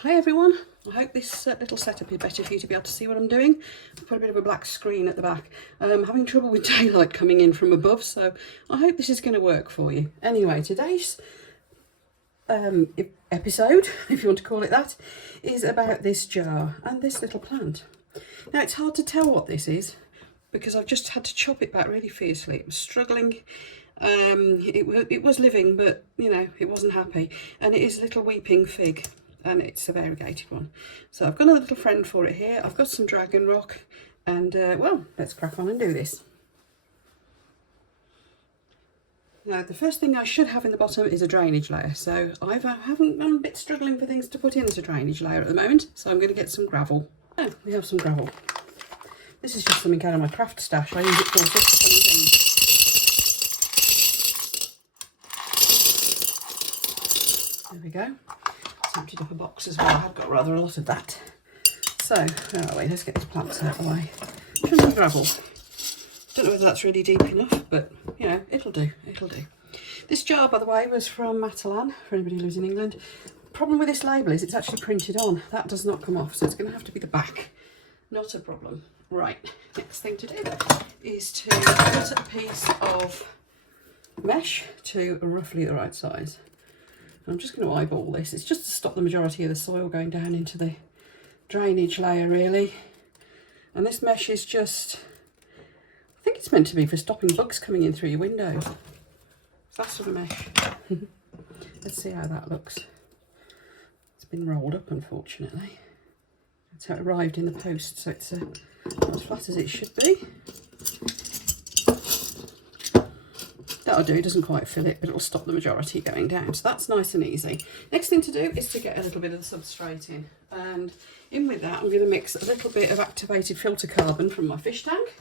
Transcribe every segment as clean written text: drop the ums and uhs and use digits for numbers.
Hi everyone, I hope this little setup is better for you to be able to see what I'm doing. I've put a bit of a black screen at the back. I'm having trouble with daylight coming in from above, so I hope this is going to work for you. Anyway, today's episode, if you want to call it that, is about this jar and this little plant. Now it's hard to tell what this is because I've just had to chop it back really fiercely. It was struggling. It was living, but you know, it wasn't happy, and it is a little weeping fig. And it's a variegated one. So I've got a little friend for it here. I've got some dragon rock, and well, let's crack on and do this. Now the first thing I should have in the bottom is a drainage layer. So I'm a bit struggling for things to put in as a drainage layer at the moment. So I'm going to get some gravel. Oh, we have some gravel. This is just something out of my craft stash. I use it for all sorts of funny things. There we go. Emptied up a box as well. I've got rather a lot of that. So, where are we? Let's get these plants out of the way. Trim some gravel. Don't know whether that's really deep enough, but you know, it'll do. It'll do. This jar, by the way, was from Matalan, for anybody who lives in England. The problem with this label is it's actually printed on. That does not come off, so it's going to have to be the back. Not a problem. Right, next thing to do is to cut a piece of mesh to roughly the right size. I'm just going to eyeball this. It's just to stop the majority of the soil going down into the drainage layer, really. And this mesh is just, I think it's meant to be for stopping bugs coming in through your windows. It's that sort of mesh. Let's see how that looks. It's been rolled up, unfortunately. That's how it arrived in the post, so it's not as flat as it should be. That'll do, it doesn't quite fill it, but it'll stop the majority going down. So that's nice and easy. Next thing to do is to get a little bit of the substrate in. And in with that, I'm going to mix a little bit of activated filter carbon from my fish tank.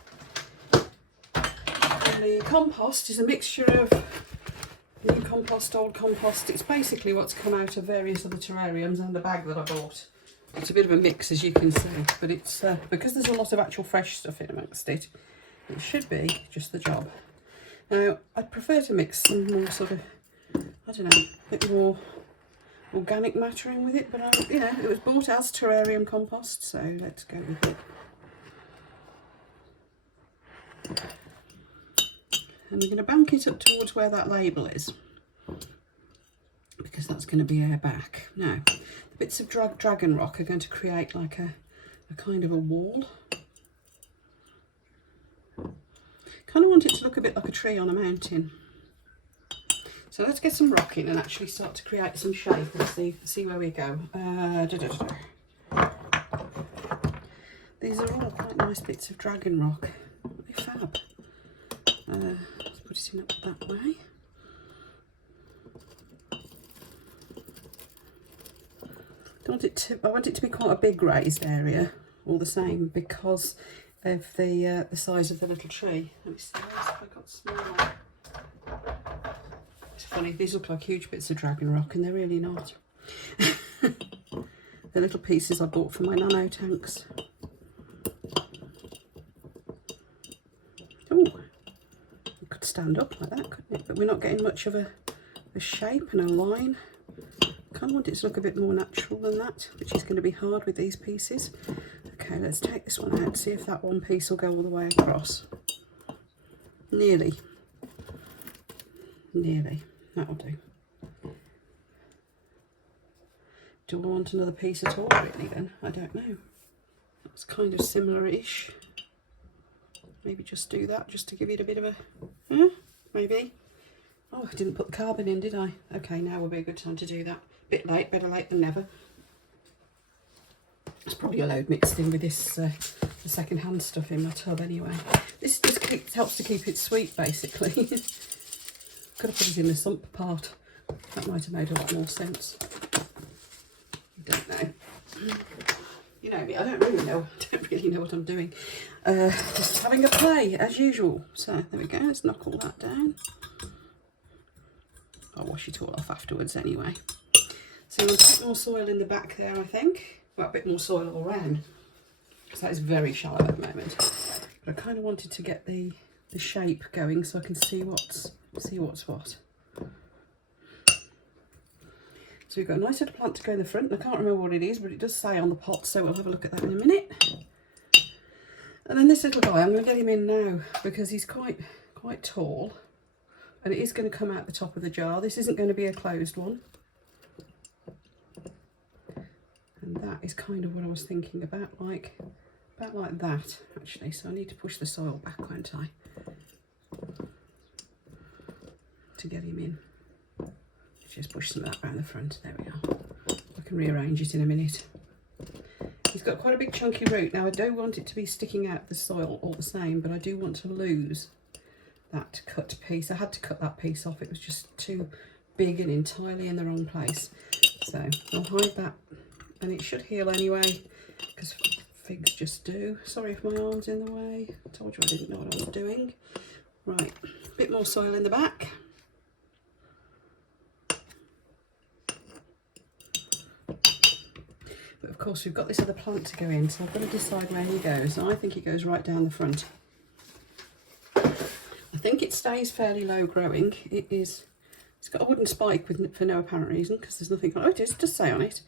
And the compost is a mixture of new compost, old compost. It's basically what's come out of various other terrariums and the bag that I bought. It's a bit of a mix, as you can see, but it's because there's a lot of actual fresh stuff in amongst it, it should be just the job. Now, I'd prefer to mix some more sort of, I don't know, a bit more organic matter in with it, but you know, it was bought as terrarium compost, so let's go with it. And we're going to bank it up towards where that label is, because that's going to be our back. Now, the bits of dragon rock are going to create like a kind of a wall. Kind of want it to look a bit like a tree on a mountain. So let's get some rock in and actually start to create some shape and see where we go. These are all quite nice bits of dragon rock. They're fab. Let's put it in up that way. I want it to be quite a big raised area, all the same, because of the size of the little tree. Let me see, if I got smaller. It's funny, these look like huge bits of dragon rock and they're really not. The little pieces I bought for my nano tanks. Oh, it could stand up like that, couldn't it? But we're not getting much of a shape and a line. I kind of want it to look a bit more natural than that, which is going to be hard with these pieces. Okay, let's take this one out and see if that one piece will go all the way across. Nearly. Nearly. That'll do. Do I want another piece at all, really, then? I don't know. That's kind of similar-ish. Maybe just do that, just to give it a bit of a... maybe. Oh, I didn't put the carbon in, did I? Okay, now will be a good time to do that. Bit late, better late than never. There's probably a load mixed in with this the second-hand stuff in my tub anyway. This just helps to keep it sweet, basically. Could have put it in the sump part. That might have made a lot more sense. Don't know. You know me, I don't really know what I'm doing. Just having a play, as usual. So, there we go, let's knock all that down. I'll wash it all off afterwards anyway. So you want a bit more soil in the back there, I think. Well, a bit more soil all around, because that is very shallow at the moment. But I kind of wanted to get the shape going so I can see what's what. So we've got a nice little plant to go in the front. I can't remember what it is, but it does say on the pot, so we'll have a look at that in a minute. And then this little guy, I'm going to get him in now because he's quite tall, and it is going to come out the top of the jar. This isn't going to be a closed one. And that is kind of what I was thinking about like that actually. So I need to push the soil back, won't I, to get him in. Just push some of that around the front. There we are. I can rearrange it in a minute. He's got quite a big chunky root. Now I don't want it to be sticking out the soil all the same, but I do want to lose that cut piece. I had to cut that piece off. It was just too big and entirely in the wrong place. So I'll hide that, and it should heal anyway, because figs just do. Sorry if my arm's in the way. I told you I didn't know what I was doing. Right, a bit more soil in the back. But of course we've got this other plant to go in, so I've got to decide where he goes. And I think he goes right down the front. I think it stays fairly low growing. It's got a wooden spike for no apparent reason, because there's nothing on it. Oh, it does say on it.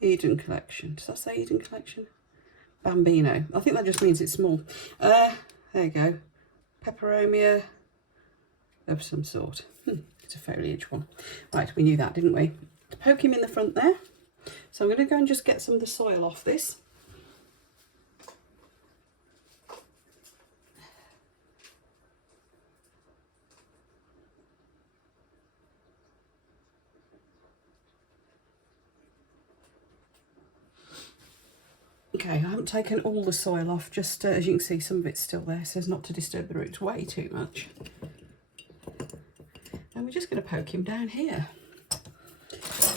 Eden Collection. Does that say Eden Collection? Bambino. I think that just means it's small. There you go. Peperomia of some sort. It's a foliage one. Right, we knew that, didn't we? To poke him in the front there. So I'm going to go and just get some of the soil off this. Okay, I haven't taken all the soil off, just as you can see, some of it's still there, so as not to disturb the roots way too much. And we're just going to poke him down here.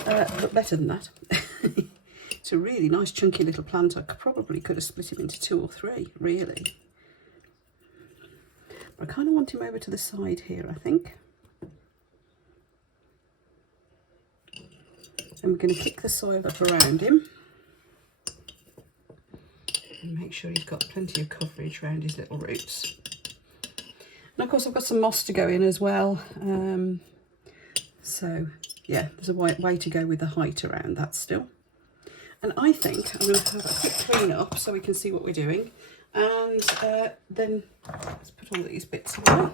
Look better than that. It's a really nice chunky little plant. I probably could have split him into 2 or 3, really. But I kind of want him over to the side here, I think. And we're going to kick the soil up around him. And make sure he's got plenty of coverage around his little roots. And of course I've got some moss to go in as well. So yeah, there's a way to go with the height around that still. And I think I'm going to have a quick clean up so we can see what we're doing. And then let's put all these bits away.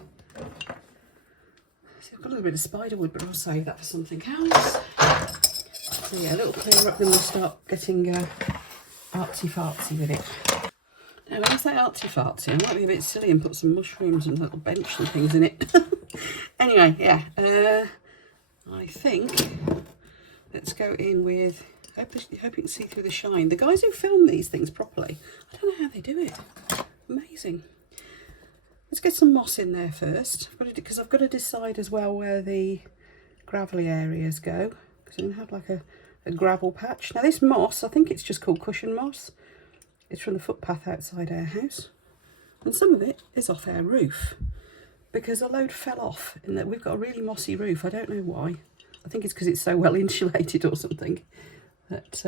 See, I've got a little bit of spider wood, but I'll save that for something else. So yeah, a little clear up, then we'll start getting artsy-fartsy with it. Now when I say artsy-fartsy, I might be a bit silly and put some mushrooms and a little bench and things in it. Anyway, yeah, I think let's go in with, I hope you can see through the shine. The guys who film these things properly, I don't know how they do it. Amazing. Let's get some moss in there first, because I've got to decide as well where the gravelly areas go, because I'm going to have like a gravel patch. Now this moss, I think it's just called cushion moss. It's from the footpath outside our house, and some of it is off our roof because a load fell off, and that we've got a really mossy roof. I don't know why. I think it's because it's so well insulated or something. That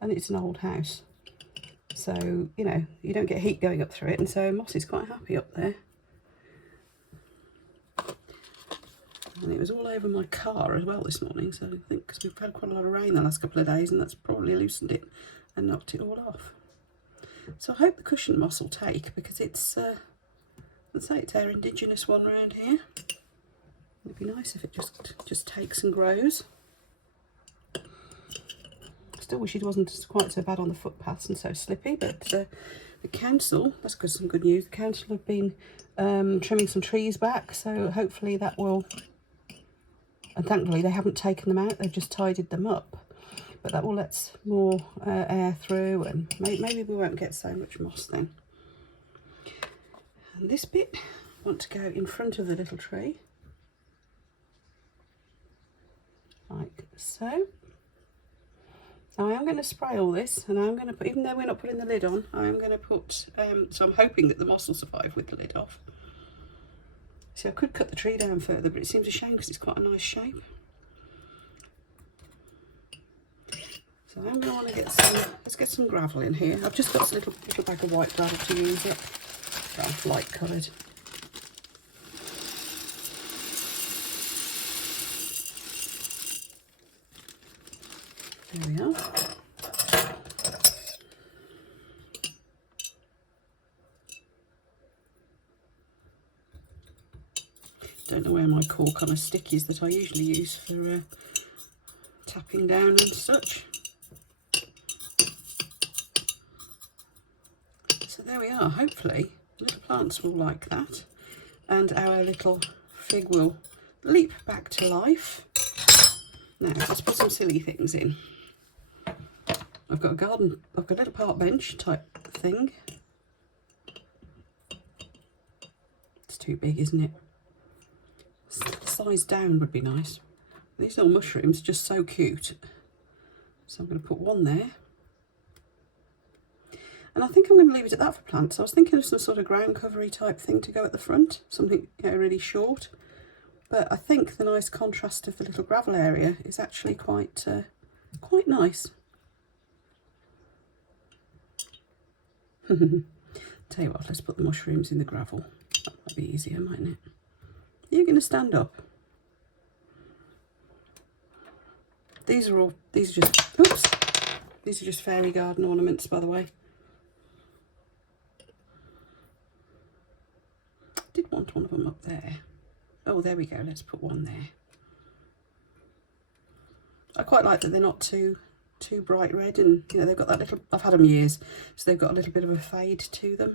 and it's an old house, so you know you don't get heat going up through it, and so moss is quite happy up there. And it was all over my car as well this morning, so I think because we've had quite a lot of rain the last couple of days, and that's probably loosened it and knocked it all off. So I hope the cushion moss will take, because it's, let's say it's our indigenous one around here. It'd be nice if it just takes and grows. Still wish it wasn't quite so bad on the footpaths and so slippy, but the council, that's good, some good news. The council have been trimming some trees back, so hopefully that will. And thankfully they haven't taken them out, they've just tidied them up. But that will let more air through, and maybe we won't get so much moss then. And this bit, I want to go in front of the little tree. Like so. Now I am going to spray all this, and I'm going to put, even though we're not putting the lid on, I am going to put, so I'm hoping that the moss will survive with the lid off. See, I could cut the tree down further, but it seems a shame because it's quite a nice shape. So I'm going to want to get some, let's get some gravel in here. I've just got a little bag of white gravel to use it. Light coloured. There we are. Don't know where my cork on a stick is that I usually use for tapping down and such. So there we are. Hopefully little plants will like that, and our little fig will leap back to life. Now let's put some silly things in. I've got a little park bench type thing. It's too big, isn't it? Size down would be nice. These little mushrooms are just so cute. So I'm going to put one there. And I think I'm going to leave it at that for plants. I was thinking of some sort of ground covery type thing to go at the front. Something really short. But I think the nice contrast of the little gravel area is actually quite nice. Tell you what, let's put the mushrooms in the gravel. That might be easier, mightn't it? You're going to stand up. These are just fairy garden ornaments, by the way. Did want one of them up there. Oh, there we go. Let's put one there. I quite like that they're not too bright red, and you know they've got that little. I've had them years, so they've got a little bit of a fade to them.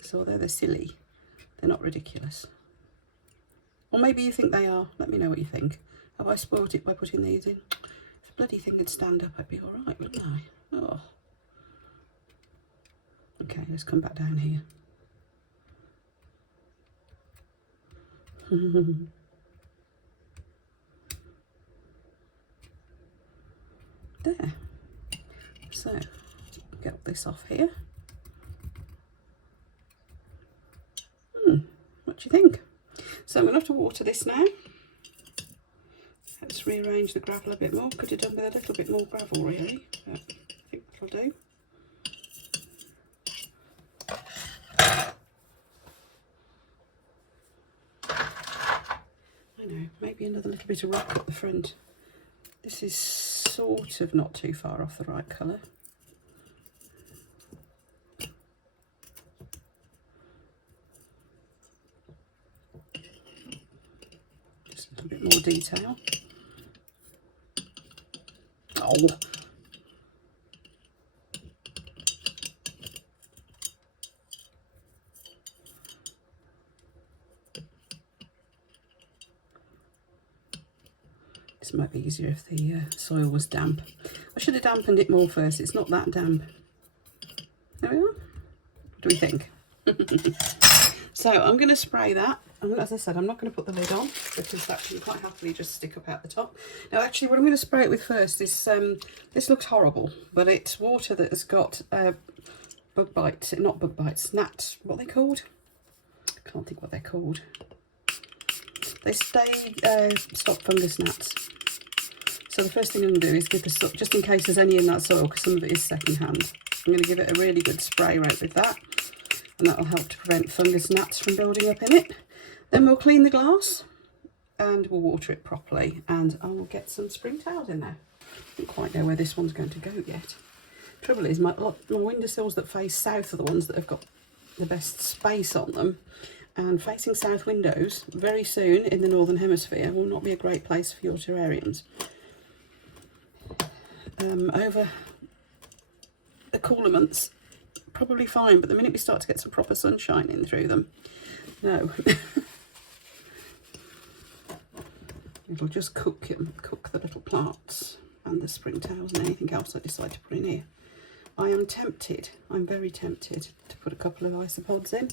So although they're silly, they're not ridiculous. Or maybe you think they are. Let me know what you think. Have I spoilt it by putting these in? If the bloody thing could stand up, I'd be all right, wouldn't I? Oh. Okay, let's come back down here. There. So, get this off here. What do you think? So I'm going to have to water this now. Let's rearrange the gravel a bit more. Could have done with a little bit more gravel really, but I think that'll do. I know, maybe another little bit of rock at the front. This is sort of not too far off the right colour. Just a little bit more detail. Oh! This might be easier if the soil was damp. I should have dampened it more first. It's not that damp. There we are. What do we think? So I'm going to spray that. As I said, I'm not going to put the lid on because that can quite happily just stick up out the top. Now actually what I'm going to spray it with first is, this looks horrible, but it's water that has got bug bites, not bug bites, gnats, what are they called? I can't think what they're called. They stop fungus gnats. So the first thing I'm going to do is give the soil, just in case there's any in that soil, because some of it is second hand, I'm going to give it a really good spray right with that, and that'll help to prevent fungus gnats from building up in it. Then we'll clean the glass and we'll water it properly, and I'll get some spring tails in there. I don't quite know where this one's going to go yet. Trouble is, my windowsills that face south are the ones that have got the best space on them, and facing south windows very soon in the northern hemisphere will not be a great place for your terrariums. Over the cooler months, probably fine, but the minute we start to get some proper sunshine in through them, no. It'll just cook the little plants and the springtails and anything else I decide to put in here. I am tempted, I'm very tempted to put a couple of isopods in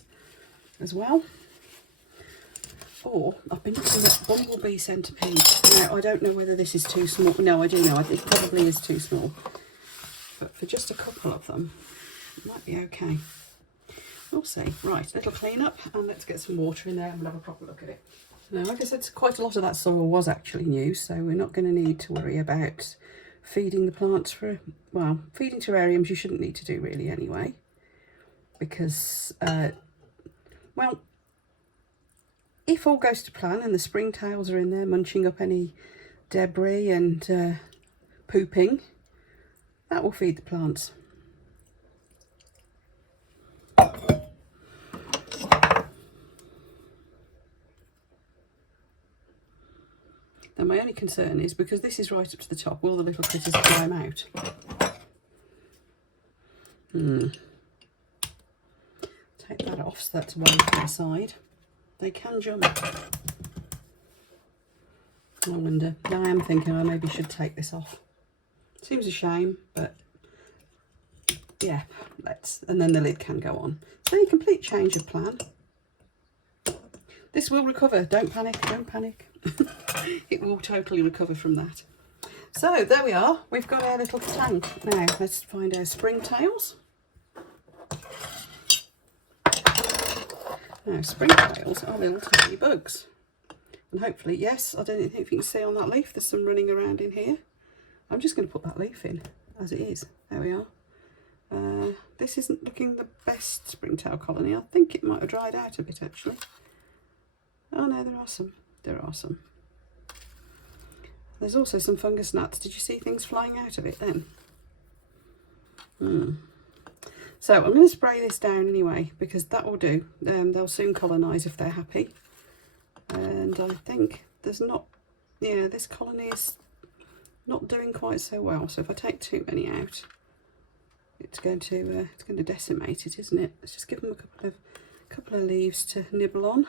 as well. Or I've been looking at bumblebee centipede. Now I don't know whether this is too small. No, I do know, it probably is too small. But for just a couple of them, it might be okay. We'll see. Right, little clean up, and let's get some water in there and we'll have a proper look at it. Now, like I said, quite a lot of that soil was actually new, so we're not going to need to worry about feeding the plants for, well, feeding terrariums you shouldn't need to do really anyway, because, well, if all goes to plan and the springtails are in there munching up any debris and pooping. That will feed the plants. Now my only concern is, because this is right up to the top, will the little critters climb out? Take that off so that's away from the side. They can jump. I wonder. I am thinking I maybe should take this off. Seems a shame, but yeah, let's. And then the lid can go on. So a complete change of plan. This will recover. Don't panic. Don't panic. It will totally recover from that. So there we are. We've got our little tank. Now let's find our springtails. Now springtails are little tiny bugs. And hopefully, yes, I don't think you can see on that leaf, there's some running around in here. I'm just going to put that leaf in as it is. There we are. This isn't looking the best springtail colony. I think it might have dried out a bit actually. Oh no, there are some. There are some. There's also some fungus gnats. Did you see things flying out of it then? So I'm going to spray this down anyway, because that will do. They'll soon colonise if they're happy. And I think there's not, yeah, this colony is not doing quite so well. So if I take too many out, it's going to decimate it, isn't it? Let's just give them a couple of leaves to nibble on.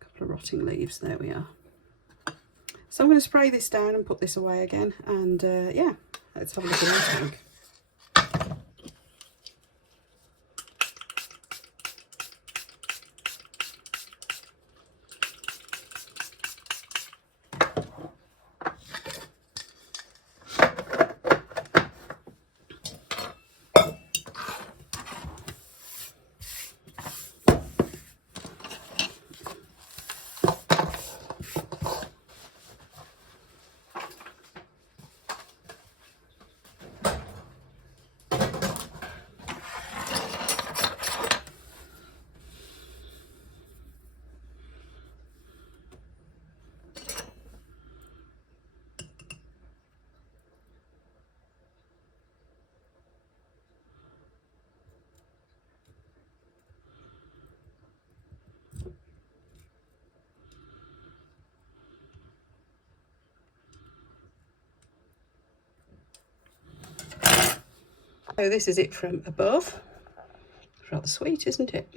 A couple of rotting leaves. There we are. So I'm going to spray this down and put this away again. And yeah, let's have a look in the tank. So this is it from above. It's rather sweet, isn't it?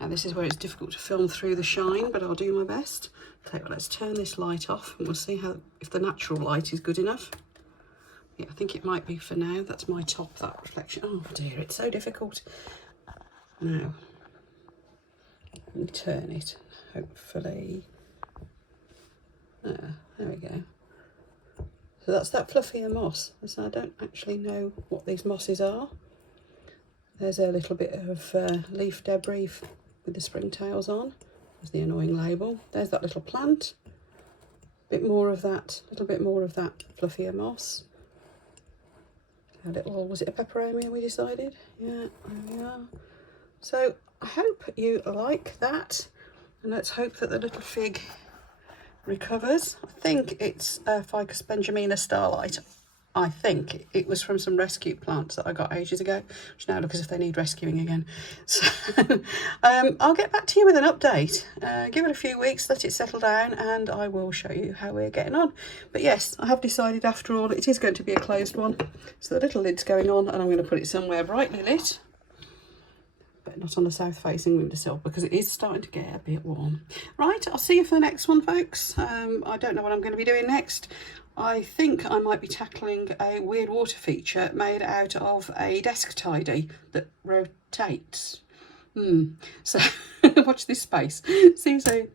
Now this is where it's difficult to film through the shine, but I'll do my best. Okay, well, let's turn this light off and we'll see if the natural light is good enough. Yeah, I think it might be for now. That's my top, that reflection. Oh dear, it's so difficult. Now, let me turn it, hopefully. There we go. So that's that fluffier moss. So I don't actually know what these mosses are. There's a little bit of leaf debris with the springtails on. There's the annoying label. There's that little plant. Bit more of that, a little bit more of that fluffier moss. A little, was it a peperomia we decided? Yeah, there we are. So I hope you like that. And let's hope that the little fig recovers. I think it's Ficus benjamina starlight. I think it was from some rescue plants that I got ages ago, which now look as if they need rescuing again. So I'll get back to you with an update. Give it a few weeks, let it settle down, and I will show you how we're getting on. But yes, I have decided after all it is going to be a closed one. So the little lid's going on, and I'm going to put it somewhere brightly lit, but not on the south facing windowsill because it is starting to get a bit warm. Right, I'll see you for the next one, folks. I don't know what I'm going to be doing next. I think I might be tackling a weird water feature made out of a desk tidy that rotates. So watch this space. See you soon.